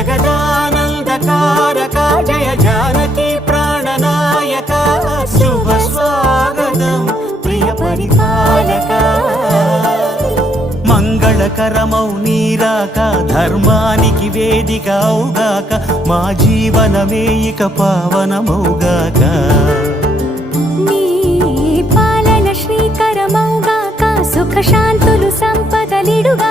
జగదానందకారక జయ జానకి ప్రాణనాయక శుభ స్వాగతం ప్రియ పరిపాలక మంగళకరమౌ నీరాక ధర్మానికి వేదిక అవుగాక మా జీవనమే ఇక పావనమౌగాక నీ పాలన శ్రీకరమౌగాక సుఖ శాంతులు సంపదలిడుగా